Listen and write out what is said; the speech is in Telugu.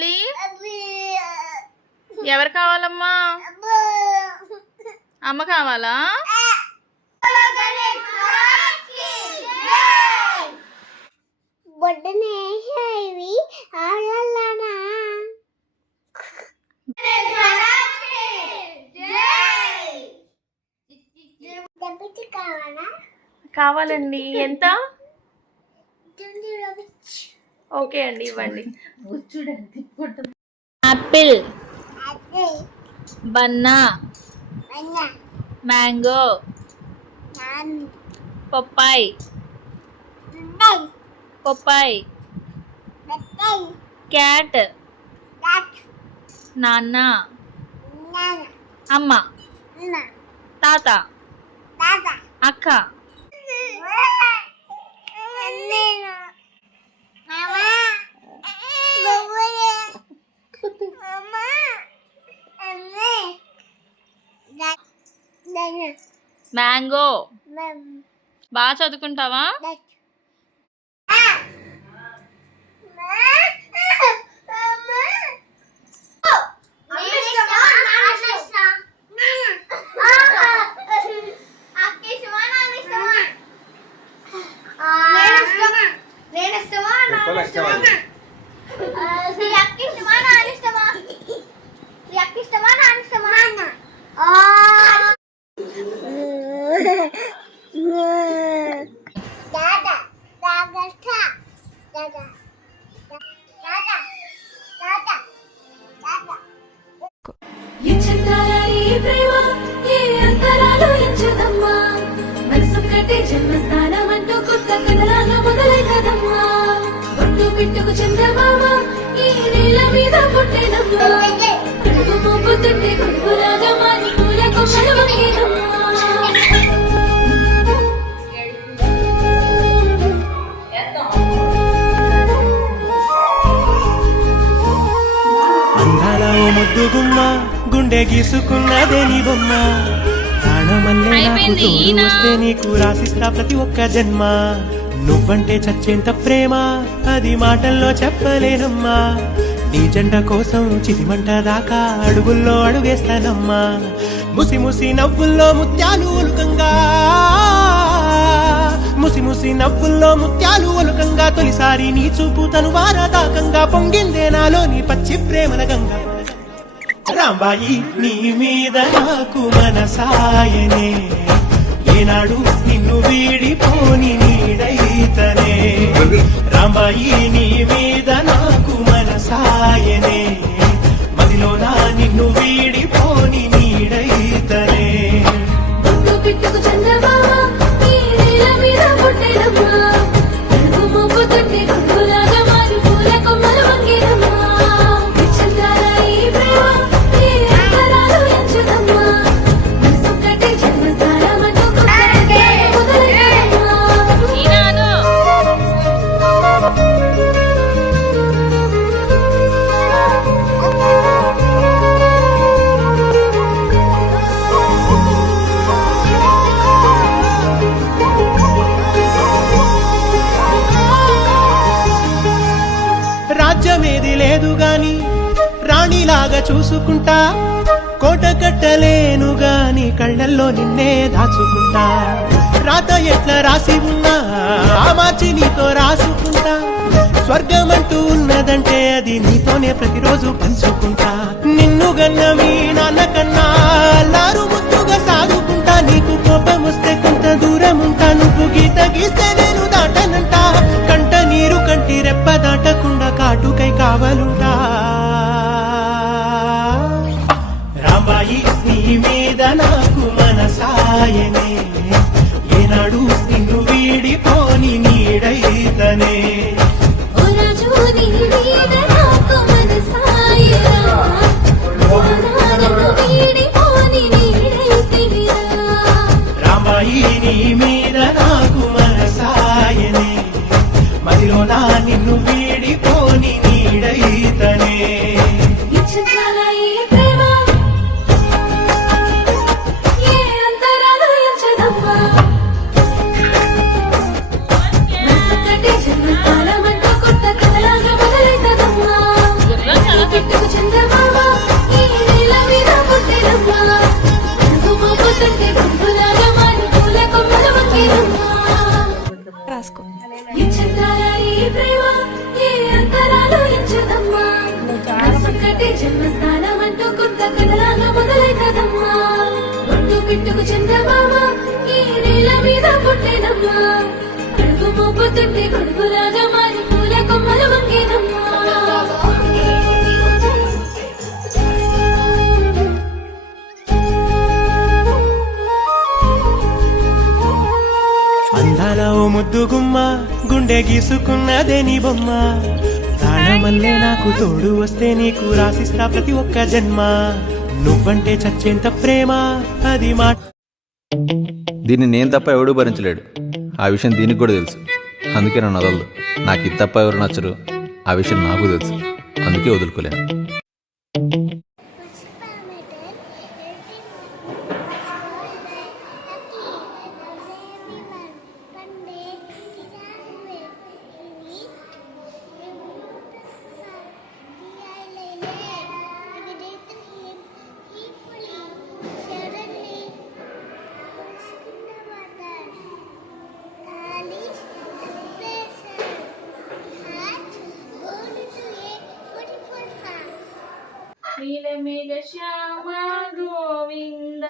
కావాలి? ఎవరు కావాలమ్మా? అమ్మ కావాలా? కావాలండి. ఎంత? ఓకే అండి, ఇవ్వండి. Apple, banana, mango, papaya, papaya, cat, నాన్న, అమ్మ, తాత, అక్క, మ్యాంగో. బాగా చదువుకుంటావా? జన్మస్థానం అంటూ కొత్త కథలాగా మొదలై కదమ్మా. బొట్టు పెట్టుకు చంద్రమామ ఈ నేల మీద పుట్టేదమ్మా. అడుగు మోపుతుంటే కొడుకులాగా మారి పూల కొమ్మలు వంగేదమ్మా. అందాల ఓ ముద్దు గుమ్మ గుండె గీసుకున్నదే నీ బొమ్మ. వస్తే నీకు రాసిస్తా ప్రతి ఒక్క జన్మ. నువ్వంటే చచ్చేంత ప్రేమ అది మాటల్లో చెప్పలేనమ్మా. నీ జెండ కోసం చితిమంట దాకా అడుగుల్లో అడుగేస్తానమ్మా. ముసి ముసి నవ్వుల్లో ముత్యాలు ఒలుకంగా, ముసి ముసి నవ్వుల్లో ముత్యాలు ఒలుకంగా. తొలిసారి నీ చూపు తను వారదాకంగా పొంగిందే నాలో నీ పచ్చి ప్రేమల గంగా. రాంబాయి నీ మీద నాకు మనసాయనే, ఏనాడు నిన్ను వీడిపోని నీడైతనే. రాంబాయి నీ మీద నాకు మనసాయనే, మదిలోనా నిన్ను వీడిపోని నీడైతనే. బొట్టు పెట్టుకు చంద్రమామ ఈ నేల మీద పుట్టేదమ్మా. అడుగు మోపుతుంటే కొడుకులాగా మారి పూల కొమ్మలు వంగేదమ్మా. రాజ్యమేది లేదు గాని రాణిలాగా చూసుకుంటా. కోట కట్టలేను గాని కళ్ళల్లో నిన్నే దాచుకుంటా. రాత ఎట్లా రాసి ఉన్నా ఆ మార్చి నీతో రాసుకుంటా. స్వర్గమంటూ ఉన్నదంటే అది నీతోనే ప్రతిరోజు పంచుకుంటా. నిన్ను గన్న మీ నాన్న కన్నా అల్లారు ముద్దుగా సాగుకుంటా. నీకు కోపం వస్తే కొంత దూరం ఉంటా. నువ్వు గీత గీస్తే నేను దాటనంట. కంట నీరు కంటి రెప్ప దాటకుండా కాటుకై కావలుంటా. రాంబాయి నీ మీద నాకు మనసాయనే, ఏనాడు నిన్ను వీడిపోని నీడైతనే. రాంబాయి నీ మీద నాకు మనసా రాసుకో. ఈ చంద్రాల ఈ ప్రేమ ఏ అంతరాలు ఎంచదమ్మా మనసొక్కటే జన్మస్థానం అంటూ కొత్త కథలాగా మొదలైతదమ్మా ఒట్టు పిట్టుకు చంద్రమామ ఈ నేల మీద పుట్టేనమ్మా అడుగు మోపుతుంటే కొడుకులాగా మారి పూల కొమ్మలు వంగేనమ్మా అందాల ఓ ముద్దు గుమ్మ గుండె గీసుకున్నదే నీ బొమ్మ ప్రాణమల్లే నాకు తోడు వస్తే నీకు రాసిస్తా ప్రతి ఒక్క జన్మ నువ్వంటే చచ్చేంత ప్రేమ అది మా దీన్ని నేను తప్ప ఎవడూ భరించలేడు. ఆ విషయం దీనికి కూడా తెలుసు. అందుకే నన్ను వదలదు. నాకు ఇది తప్ప ఎవరు నచ్చరు. ఆ విషయం నాకు తెలుసు. అందుకే వదులుకోలేను. నీలమేఘ శ్యామ గోవింద